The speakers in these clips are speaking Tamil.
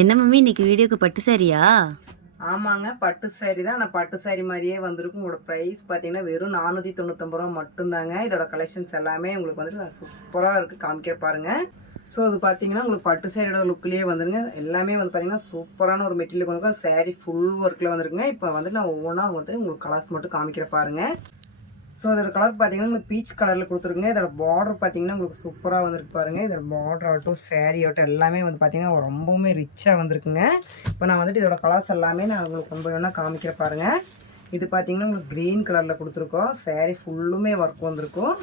என்ன மம்மி இன்னைக்கு வீடியோக்கு பட்டு சாரியா? ஆமாங்க, பட்டு சாரி தான். ஆனால் பட்டு சாரி மாதிரியே வந்திருக்கும். உங்களோட ப்ரைஸ் பார்த்தீங்கன்னா வெறும் 499 ரூபா மட்டும்தாங்க. இதோட கலெக்ஷன்ஸ் எல்லாமே உங்களுக்கு வந்துட்டு சூப்பராக இருக்குது. காமிக்க பாருங்க. ஸோ இது பார்த்தீங்கன்னா உங்களுக்கு பட்டு சாரியோட லுக்லேயே வந்துருங்க. எல்லாமே வந்து பார்த்தீங்கன்னா சூப்பரான ஒரு மெட்டீரியல் கொண்டு வந்து சாரி ஃபுல் ஒர்க்கில் வந்துருக்குங்க. இப்போ வந்து நான் ஒவ்வொன்றா வந்து உங்களுக்கு கலர்ஸ் மட்டும் காமிக்கிற பாருங்க. ஸோ இதோட கலர் பார்த்தீங்கன்னா உங்களுக்கு பீச் கலரில் கொடுத்துருக்குங்க. இதோட பார்டர் பார்த்தீங்கன்னா உங்களுக்கு சூப்பராக வந்துருக்கு பாருங்கள். இதோட பார்டர் ஆகட்டும், சேரீ ஆகட்டும் எல்லாமே வந்து பார்த்தீங்கன்னா ரொம்பவுமே ரிச்சாக வந்துருக்குங்க. இப்போ நான் வந்துட்டு இதோட கலர்ஸ் எல்லாமே நான் உங்களுக்கு ரொம்ப வேணால் காமிக்கிற பாருங்கள். இது பார்த்தீங்கன்னா உங்களுக்கு க்ரீன் கலரில் கொடுத்துருக்கோம். சேரீ ஃபுல்லுமே ஒர்க் வந்திருக்கும்.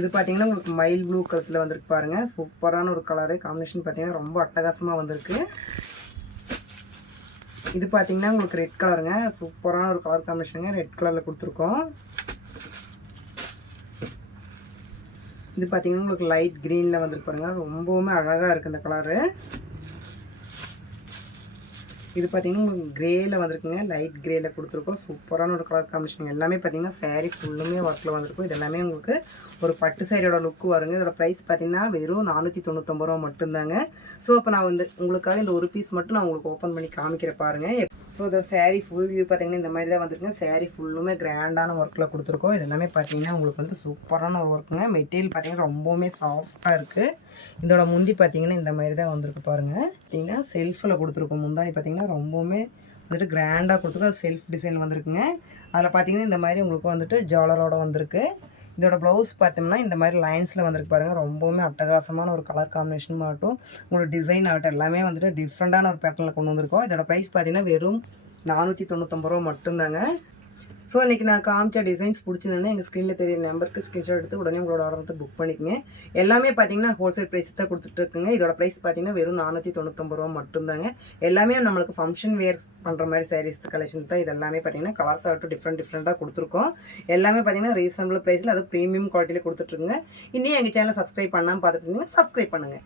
இது பார்த்தீங்கன்னா உங்களுக்கு மயில் ப்ளூ கலரில் வந்துருக்கு பாருங்கள். சூப்பரான ஒரு கலரு காம்பினேஷன் பார்த்தீங்கன்னா ரொம்ப அட்டகாசமாக வந்திருக்கு. இது பார்த்தீங்கன்னா உங்களுக்கு ரெட் கலருங்க. சூப்பரான ஒரு கலர் காம்பினேஷனுங்க. ரெட் கலரில் கொடுத்துருக்கோம். இது பார்த்தீங்கன்னா உங்களுக்கு லைட் க்ரீனில் வந்துருக்கு பாருங்க. ரொம்பவுமே அழகாக இருக்குது இந்த கலரு. இது பார்த்தீங்கன்னா உங்களுக்கு க்ரேயில் வந்திருக்குங்க. லைட் க்ரேயில் கொடுத்துருக்கோம். சூப்பரான ஒரு கலர் காம்பினேஷன். எல்லாமே பார்த்தீங்கன்னா சாரீ ஃபுல்லுமே ஒர்க்கில் வந்திருக்கும். இது எல்லாமே உங்களுக்கு ஒரு பட்டு சாரியோட லுக்கு வருங்க. இதோட ப்ரைஸ் பார்த்தீங்கன்னா வெறும் 499 ரூபா மட்டும்தாங்க. ஸோ இப்போ நான் வந்து உங்களுக்காக இந்த ஒரு பீஸ் மட்டும் நான் உங்களுக்கு ஓப்பன் பண்ணி காமிக்கிற பாருங்கள். ஸோ இதோட சாரீ ஃபுல் வியூ பார்த்தீங்கன்னா இந்த மாதிரி தான் வந்துருக்குங்க. சாரீ ஃபுல்லுமே கிராண்டான ஒர்க்கில் கொடுத்துருக்கோம். இது எல்லாமே பார்த்தீங்கன்னா உங்களுக்கு வந்து சூப்பரான ஒரு ஒர்க்குங்க. மெட்டீரியல் பார்த்தீங்கன்னா ரொம்பவுமே சாஃப்டாக இருக்குது. இதோட முந்தி பார்த்தீங்கன்னா இந்த மாதிரி தான் வந்திருக்கு பாருங்கள். பார்த்தீங்கன்னா செல்ஃபில் கொடுத்துருக்கோம். முந்தானி பார்த்தீங்கன்னா ரொம்பவுமே வந்துட்டு கிராண்டாக கொடுத்துருக்கு. அது செல்ஃப் டிசைன் வந்திருக்குங்க. அதில் பார்த்தீங்கன்னா இந்த மாதிரி உங்களுக்கு வந்துட்டு ஜாலரோட வந்திருக்கு. இதோட ப்ளவுஸ் பார்த்தோம்னா இந்த மாதிரி லைன்ஸில் வந்திருக்கு பாருங்கள். ரொம்பவுமே அட்டகாசமான ஒரு கலர் காம்பினேஷன் ஆகட்டும், உங்களுக்கு டிசைன் ஆகட்டும் எல்லாமே வந்துட்டு டிஃப்ரெண்ட்டான ஒரு பேட்டர்னில் கொண்டு வந்திருக்கோம். இதோட ப்ரைஸ் பார்த்தீங்கன்னா வெறும் 499 ரூபா மட்டும்தாங்க. ஸோ இன்றைக்கி நான் காமிச்ச டிசைன்ஸ் பிடிச்சதுன்னா எங்கள் ஸ்க்ரீனில் தெரிய நம்பருக்கு ஸ்க்ரீன்ஷாட் எடுத்து உடனே உங்களோட ஆர்டர் வந்து புக் பண்ணிக்கோங்க. எல்லாமே பார்த்தீங்கன்னா ஹோல்சேல் ப்ரைஸ் தான் கொடுத்துட்ருக்குங்க. இதோட ப்ரைஸ் பார்த்தீங்கன்னா வெறும் 499 ரூபா மட்டும்தாங்க. எல்லாமே நம்மளுக்கு ஃபங்க்ஷன் வேர் பண்ணுற மாதிரி சாரீஸ் கலெக்ஷன் தான். இது எல்லாமே பார்த்தீங்கன்னா கலர்ஸ் ஆகட்டும் டிஃப்ரெண்ட்டாக கொடுத்துருக்கோம். எல்லாமே பார்த்தீங்கன்னா ரீசனபிள் ப்ரைஸில் அது ப்ரீமியம் குவாலிட்டியில் கொடுத்துட்ருக்குங்க. இன்னும் எங்கள் சேனலை சப்ஸ்கிரைப் பண்ணாமல் பார்த்துட்டு இருந்தீங்கன்னா சப்ஸ்கிரைப் பண்ணுங்கள்.